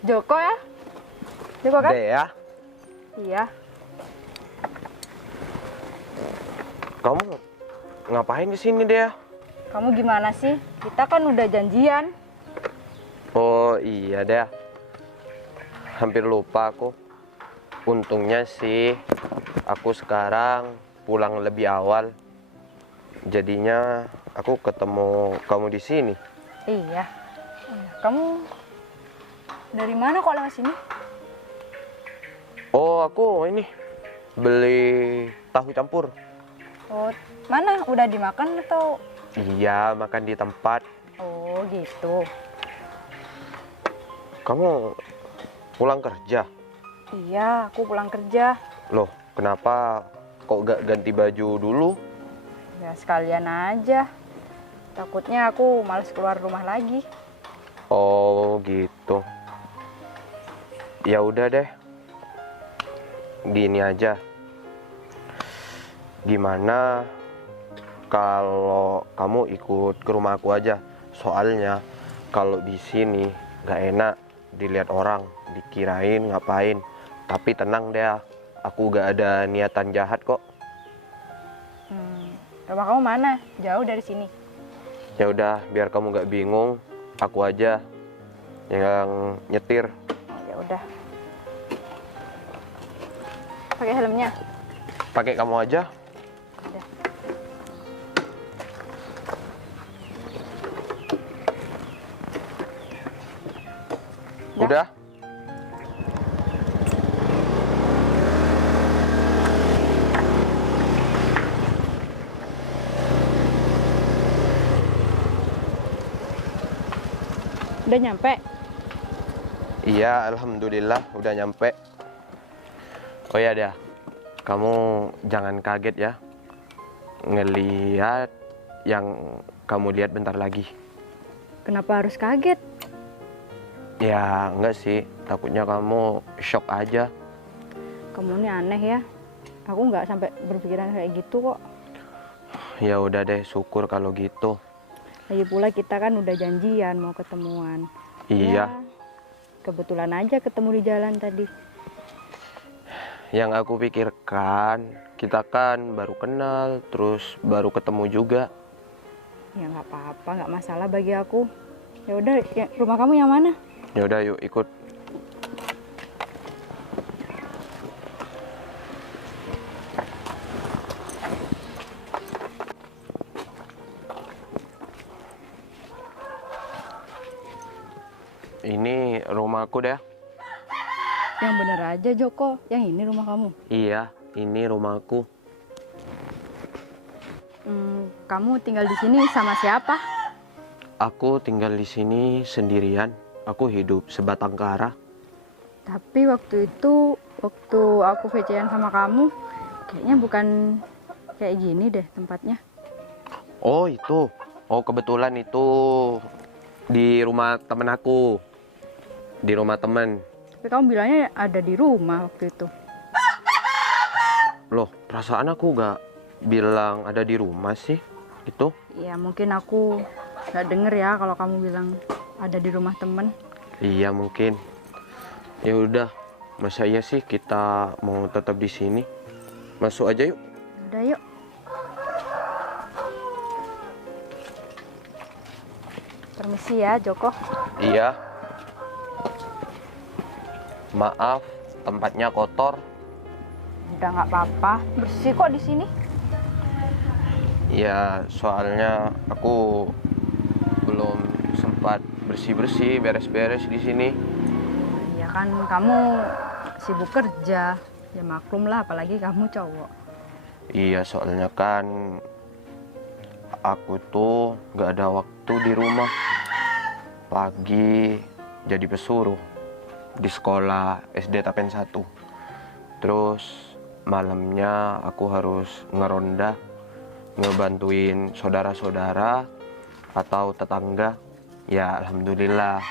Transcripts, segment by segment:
Joko ya? Joko kan? Dea, Iya. kamu ngapain di sini, Dea? Kamu gimana sih? Kita kan udah janjian. Oh iya, Dea. Hampir lupa aku. Untungnya sih aku sekarang pulang lebih awal. Jadinya aku ketemu kamu di sini. Iya. Kamu dari mana kok lewat sini? Oh, aku ini beli tahu campur. Oh, mana? Udah dimakan atau? Iya, makan di tempat. Oh, gitu. Kamu pulang kerja? Iya, aku pulang kerja. Loh, kenapa kok gak ganti baju dulu? Ya sekalian aja. Takutnya aku males keluar rumah lagi. Oh, gitu. Ya udah deh. Gini aja. Gimana kalau kamu ikut ke rumah aku aja? Soalnya kalau di sini gak enak dilihat orang, dikirain ngapain. Tapi tenang deh, aku gak ada niatan jahat kok. Rumah kamu mana? Jauh dari sini. Ya udah, biar kamu gak bingung, aku aja yang nyetir. Oh, ya udah. Pakai helmnya. Pakai kamu aja. Udah. Udah. Udah nyampe. Iya, alhamdulillah udah nyampe. Oh ya dah, kamu jangan kaget ya ngelihat yang kamu lihat bentar lagi. Kenapa harus kaget? Ya enggak sih, takutnya kamu shock aja. Kamu ini aneh ya. Aku nggak sampai berpikiran kayak gitu kok. Ya udah deh, syukur kalau gitu. Lagi pula kita kan udah janjian mau ketemuan. Iya, Ya, kebetulan aja ketemu di jalan tadi. yang aku pikirkan kita kan baru kenal, terus baru ketemu juga. Ya nggak apa-apa, nggak masalah bagi aku. Ya udah, ya, rumah kamu yang mana? Ya udah yuk ikut. Ini rumahku deh. Yang bener aja Joko, yang ini rumah kamu. Iya, ini rumahku. Kamu tinggal di sini sama siapa? Aku tinggal di sini sendirian. Aku hidup sebatang kara. Tapi waktu itu, waktu aku VC-an sama kamu, kayaknya bukan kayak gini deh tempatnya. Oh itu. Oh kebetulan itu di rumah temen aku. Di rumah temen. Tapi kamu bilangnya ada di rumah waktu itu. Loh, perasaan aku gak bilang ada di rumah sih. Itu. Ya mungkin aku nggak denger ya kalau kamu bilang ada di rumah temen. Iya mungkin. Ya udah. Masa iya sih kita mau tetap di sini? Masuk aja yuk. Udah yuk. Permisi ya Joko. Iya. Maaf, tempatnya kotor. Udah nggak apa-apa, bersih kok di sini. Ya, soalnya aku belum sempat bersih-bersih, beres-beres di sini. Ya kan kamu sibuk kerja, ya maklum lah, apalagi kamu cowok. Iya, soalnya kan aku tuh gak ada waktu di rumah. Pagi jadi pesuruh di sekolah SD Tapen 1. Terus malamnya aku harus ngeronda, ngebantuin saudara-saudara atau tetangga. Ya alhamdulillah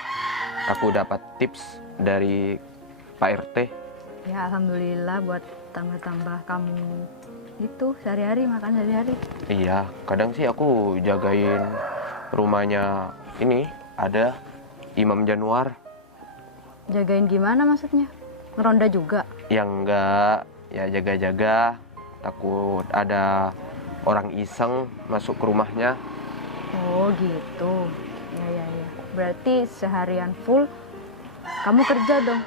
aku dapat tips dari Pak RT. Ya alhamdulillah buat tambah-tambah kamu itu sehari-hari, makan sehari-hari. Iya, kadang sih aku jagain rumahnya ini ada Imam Januar. Jagain gimana maksudnya? Ngeronda juga? Ya enggak, ya jaga-jaga, takut ada orang iseng masuk ke rumahnya. Oh gitu. Ya ya ya. Berarti seharian full kamu kerja dong?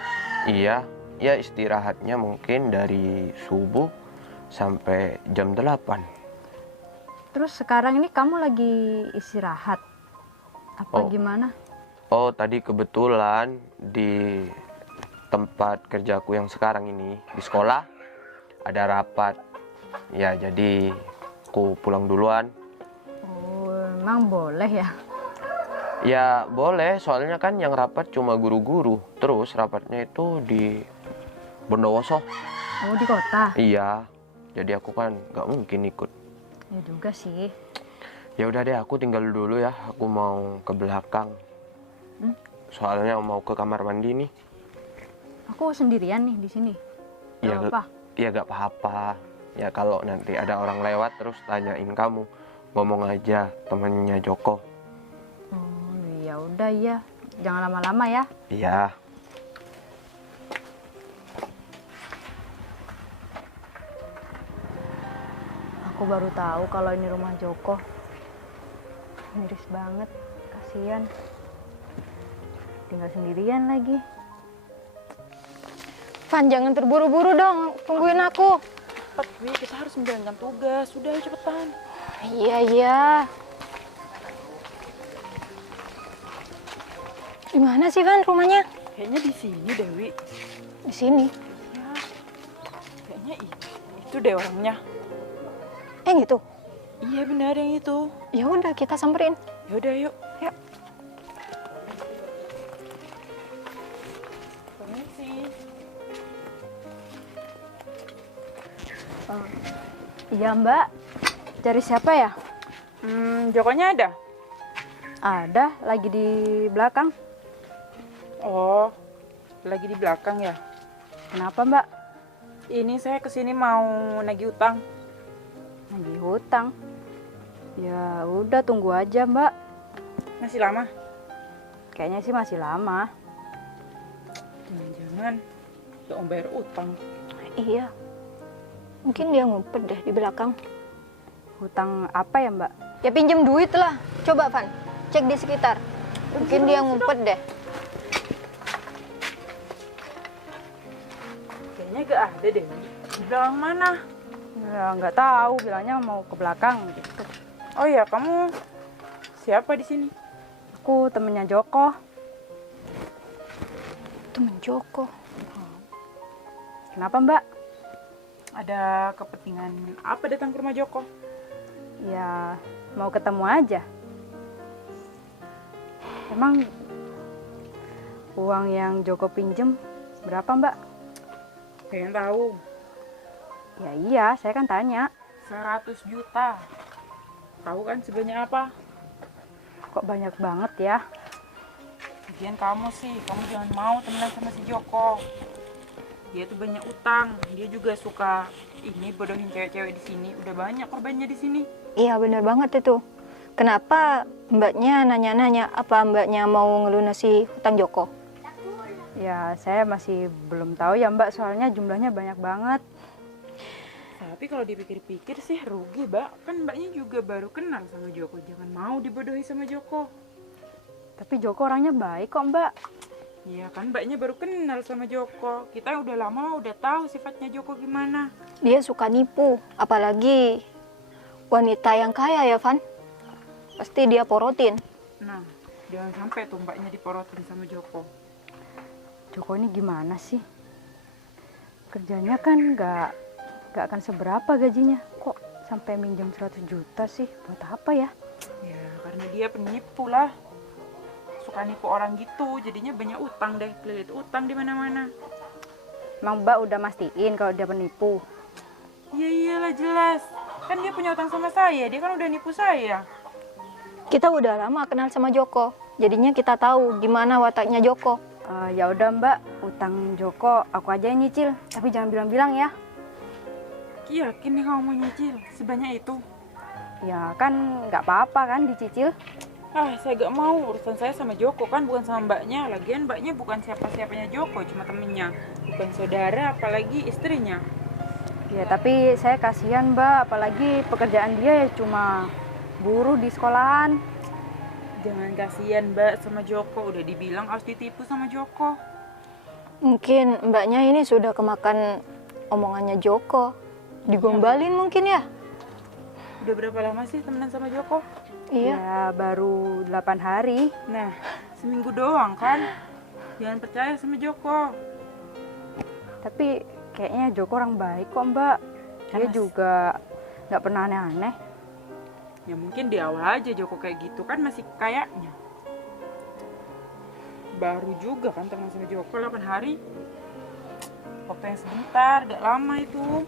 Iya, ya istirahatnya mungkin dari subuh sampai jam 8. Terus sekarang ini kamu lagi istirahat? Apa Oh. gimana? Oh, tadi kebetulan di tempat kerjaku yang sekarang ini, di sekolah, ada rapat. Ya, jadi aku pulang duluan. Oh, emang boleh ya? Ya, boleh, soalnya kan yang rapat cuma guru-guru. Terus rapatnya itu di Bondowoso. Oh, di kota? Iya, jadi aku kan nggak mungkin ikut. Ya juga sih. Ya udah deh, aku tinggal dulu ya. Aku mau ke belakang. Soalnya mau ke kamar mandi nih. Aku sendirian nih di sini. Ya, Gak apa? ya gak apa-apa. Ya kalau nanti ada orang lewat terus tanyain kamu, ngomong aja temannya Joko. Oh, ya udah ya. Jangan lama-lama ya. Iya. Aku baru tahu kalau ini rumah Joko. Miris banget. Kasihan. Tinggal sendirian lagi. Van, jangan terburu-buru dong, tungguin aku. Cepat, Wi, kita harus menjalankan tugas. Sudah, ayo cepetan. Iya, iya. Di mana sih, Van, rumahnya? Kayaknya di sini, Dewi. Di sini. Ya, kayaknya itu deh orangnya. Gitu. Iya benar yang itu. Ya udah, kita samperin. Yaudah, yuk. Yuk. Permisi. Iya Mbak. Cari siapa ya? Jokonya ada? Ada, lagi di belakang. Oh, lagi di belakang ya. Kenapa Mbak? Ini saya kesini mau nagih utang. Lagi hutang. Ya udah tunggu aja Mbak. Masih lama? Kayaknya sih masih lama. Jangan-jangan ya om bayar utang. Iya. Mungkin dia ngumpet deh di belakang. Hutang apa ya Mbak? Ya pinjem duit lah. Coba, Van, cek di sekitar. Mungkin dia ngumpet deh. Kayaknya gak ada deh. Di belakang mana? Ya nggak tahu, bilangnya mau ke belakang gitu. Oh ya, kamu siapa di sini? Aku temennya Joko. Temen Joko. Kenapa Mbak? Ada kepentingan apa datang ke rumah Joko? Ya mau ketemu aja. Emang uang yang Joko pinjem berapa Mbak? Pengen tahu. Ya iya, saya kan tanya. 100 juta. Tahu kan sebenarnya apa? Kok banyak banget ya? Lagian kamu sih, kamu jangan mau temenan sama si Joko. Dia tuh banyak utang. Dia juga suka ini bodohin cewek-cewek di sini. Udah banyak korbannya di sini. Iya, bener banget itu. Kenapa mbaknya nanya-nanya apa mbaknya mau ngelunasi hutang Joko? Ya saya masih belum tahu ya Mbak, soalnya jumlahnya banyak banget. Tapi kalau dipikir-pikir sih rugi, Mbak. Kan mbaknya juga baru kenal sama Joko. Jangan mau dibodohi sama Joko. Tapi Joko orangnya baik kok Mbak. Iya kan mbaknya baru kenal sama Joko. Kita udah lama udah tahu sifatnya Joko gimana. Dia suka nipu, apalagi wanita yang kaya ya, Van. Pasti dia porotin. Nah, jangan sampai tuh mbaknya diporotin sama Joko. Joko ini gimana sih? Kerjanya kan nggak akan seberapa gajinya. Kok sampai minjem 100 juta sih? Buat apa ya? Ya, karena dia penipu lah. Suka nipu orang gitu, jadinya banyak utang deh. Kelilit utang di mana-mana. Emang Mbak udah mastiin kalau dia penipu? Iya iyalah jelas. Kan dia punya utang sama saya, dia kan udah nipu saya. Kita udah lama kenal sama Joko. Jadinya kita tahu gimana wataknya Joko. Ya udah Mbak, utang Joko aku aja yang nyicil. Tapi jangan bilang-bilang ya. Yakin nih kamu mau nyicil sebanyak itu? Ya kan nggak apa-apa kan dicicil. Ah, saya gak mau, urusan saya sama Joko kan, bukan sama mbaknya. Lagian mbaknya bukan siapa-siapanya Joko, cuma temennya. Bukan saudara, apalagi istrinya. Ya tapi saya kasihan mbak, apalagi pekerjaan dia ya cuma buruh di sekolahan. Jangan kasihan mbak sama Joko, udah dibilang harus ditipu sama Joko. Mungkin mbaknya ini sudah kemakan omongannya Joko. Digombalin mungkin ya? Udah berapa lama sih temenan sama Joko? Iya. Ya baru 8 hari. Nah, seminggu doang kan? Jangan percaya sama Joko. Tapi kayaknya Joko orang baik kok mbak. Dia Mas- juga nggak pernah aneh-aneh. Ya mungkin di awal aja Joko kayak gitu kan, masih kayaknya. Baru juga kan teman sama Joko 8 hari. Waktu yang sebentar, gak lama itu.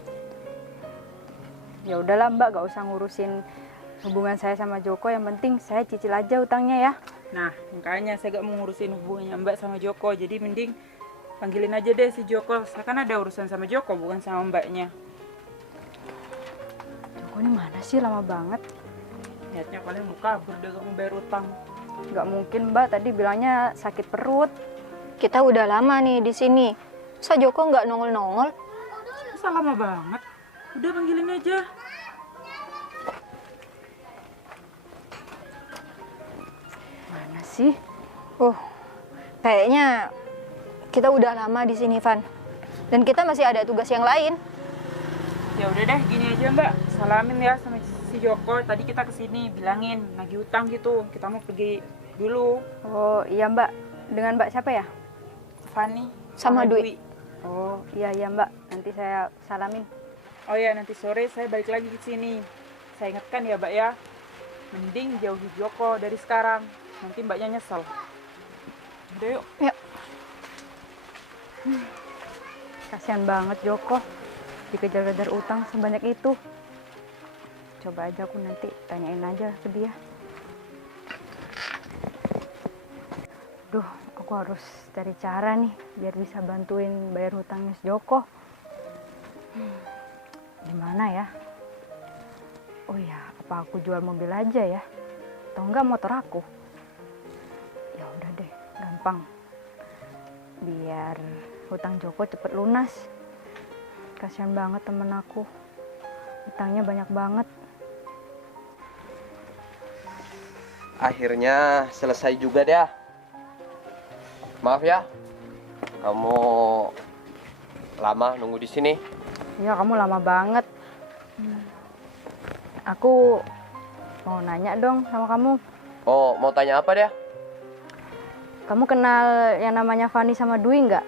Ya udahlah mbak, gak usah ngurusin hubungan saya sama Joko. Yang penting saya cicil aja utangnya ya. Nah, makanya saya gak mau ngurusin hubungannya Mbak sama Joko. Jadi mending panggilin aja deh si Joko. Saya kan ada urusan sama Joko, bukan sama mbaknya. Joko ini mana sih, lama banget. Niatnya kalian mau kabur, dia gak mau bayar utang. Gak mungkin mbak, tadi bilangnya sakit perut. Kita udah lama nih di sini. Masa Joko nggak nongol-nongol? Masa lama banget? Udah panggilin aja. Mana sih? Kayaknya kita udah lama di sini, Van. Dan kita masih ada tugas yang lain. Ya udah deh, gini aja Mbak. Salamin ya sama si Joko. Tadi kita kesini bilangin nagih utang gitu. Kita mau pergi dulu. Oh iya mbak, dengan mbak siapa ya? Fani Sama Dwi. Oh iya mbak, nanti saya salamin. Oh ya, nanti sore saya balik lagi ke sini. Saya ingatkan ya Mbak ya. Mending jauhi Joko dari sekarang. Nanti Mbaknya nyesel. Udah yuk. Yuk. Kasihan banget Joko, dikejar-kejar utang sebanyak itu. Coba aja aku nanti tanyain aja ke dia. Duh, aku harus cari cara nih biar bisa bantuin bayar hutangnya si Joko. Gimana ya? Oh ya, apa aku jual mobil aja ya? Atau enggak motor aku? Ya udah deh, gampang. Biar hutang Joko cepet lunas. Kasihan banget temen aku. Hutangnya banyak banget. Akhirnya selesai juga deh. Maaf ya, kamu lama nunggu di sini. Ya kamu lama banget. Aku mau nanya dong sama kamu. Oh, mau tanya apa deh? Kamu kenal yang namanya Fani sama Dwi nggak?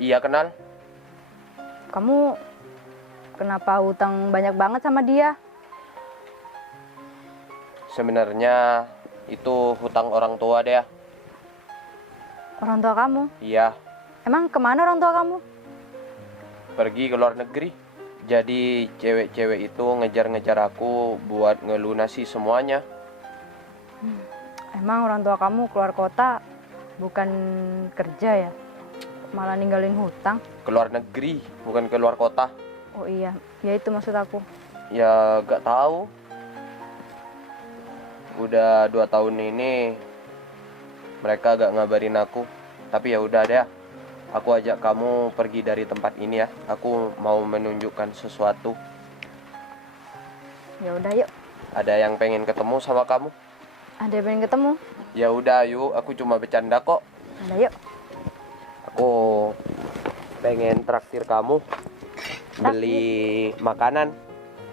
Iya kenal. Kamu kenapa hutang banyak banget sama dia? Sebenarnya itu hutang orang tua deh. Orang tua kamu? Iya, Emang kemana orang tua kamu? pergi ke luar negeri. Jadi cewek-cewek itu ngejar-ngejar aku buat ngelunasi semuanya. Emang orang tua kamu keluar kota bukan kerja ya? Malah ninggalin hutang? Ke luar negeri, bukan ke luar kota. Oh iya, ya itu maksud aku. Ya gak tahu. Udah 2 tahun ini mereka gak ngabarin aku. Tapi ya udah deh. Aku ajak kamu pergi dari tempat ini ya. Aku mau menunjukkan sesuatu. Ya udah yuk. Ada yang pengen ketemu sama kamu? Ada yang pengen ketemu? Ya udah, yuk. Aku cuma bercanda kok. Ada yuk. Aku pengen traktir kamu beli makanan.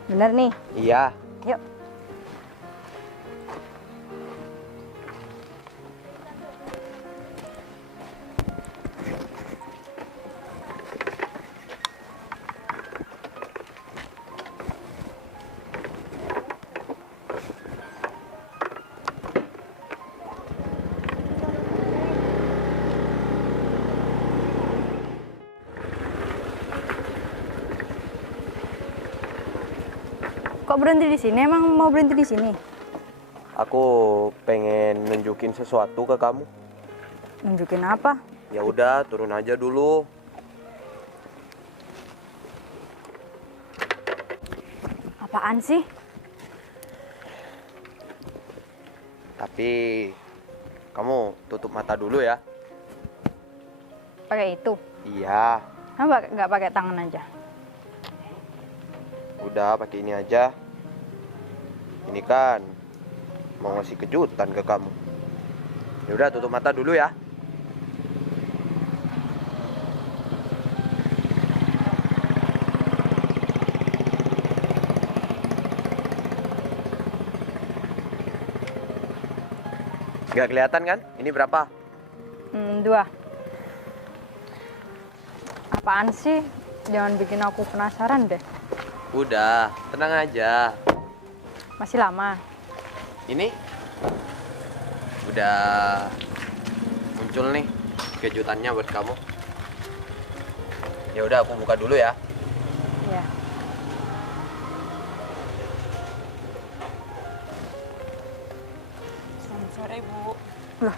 Bener nih. Iya. Yuk. Kok berhenti di sini? Emang mau berhenti di sini? Aku pengen nunjukin sesuatu ke kamu. Nunjukin apa? Ya udah, turun aja dulu. Apaan sih? Tapi kamu tutup mata dulu ya. Pakai itu. Iya, Kenapa nggak pakai tangan aja? udah pakai ini aja. Ini kan mau ngasih kejutan ke kamu. Ya udah tutup mata dulu ya. Nggak kelihatan kan? Ini berapa? 2. Apaan sih? Jangan bikin aku penasaran deh. Udah, tenang aja. Masih lama. Ini udah muncul nih kejutannya buat kamu. Ya udah aku buka dulu ya. Ya. Selamat sore, Bu. Loh,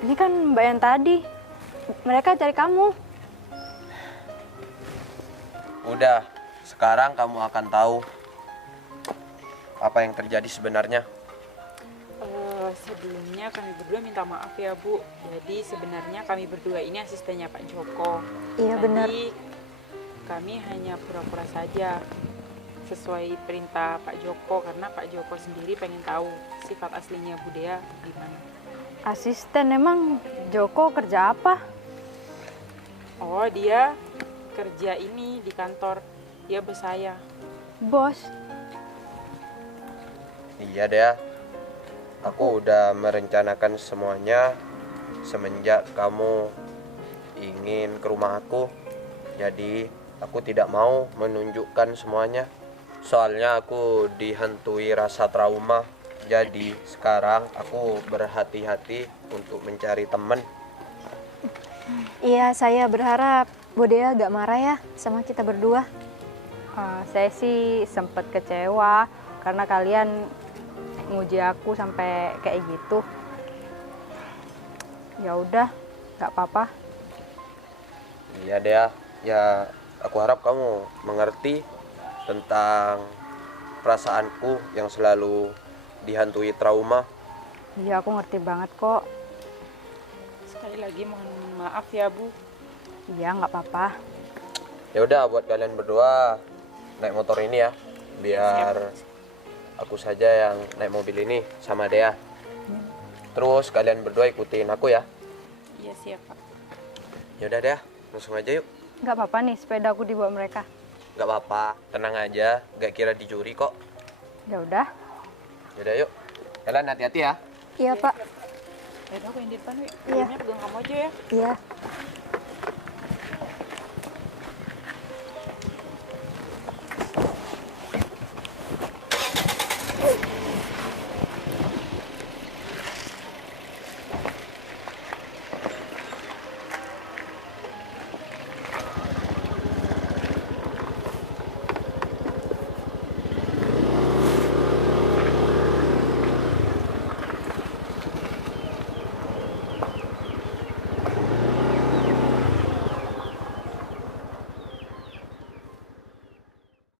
ini kan Mbak yang tadi. Mereka cari kamu. Udah, sekarang kamu akan tahu apa yang terjadi sebenarnya. Sebelumnya kami berdua minta maaf ya, Bu. Jadi sebenarnya kami berdua ini asistennya Pak Joko. Iya, benar. Tadi kami hanya pura-pura saja sesuai perintah Pak Joko karena Pak Joko sendiri pengen tahu sifat aslinya Bu Dea gimana. Asisten, emang Joko kerja apa? Oh, dia kerja ini di kantor. Dia bos saya. Bos. Iya deh, aku udah merencanakan semuanya semenjak kamu ingin ke rumah aku. Jadi aku tidak mau menunjukkan semuanya. Soalnya aku dihantui rasa trauma. Jadi sekarang aku berhati-hati untuk mencari teman. Iya, saya berharap Bu Dea gak marah ya sama kita berdua. Saya sih sempat kecewa karena kalian nguji aku sampai kayak gitu. Ya udah, nggak apa-apa. Iya deh, ya aku harap kamu mengerti tentang perasaanku yang selalu dihantui trauma. Iya, aku ngerti banget kok. Sekali lagi mohon maaf ya, Bu. Iya, nggak apa-apa. Ya udah, buat kalian berdua naik motor ini ya, biar aku saja yang naik mobil ini sama Dea. Terus kalian berdua ikutin aku ya. Iya, siap, Pak. Ya udah Dea, langsung aja yuk. Nggak apa-apa nih, sepeda aku dibawa mereka. Gak apa-apa, tenang aja, gak kira dicuri kok. Ya udah. Ya udah yuk, kalian hati-hati ya. Iya, Pak. Ya udah, aku yang di depan, Wi. Iya. Sebelumnya pegang kamu aja ya. Iya.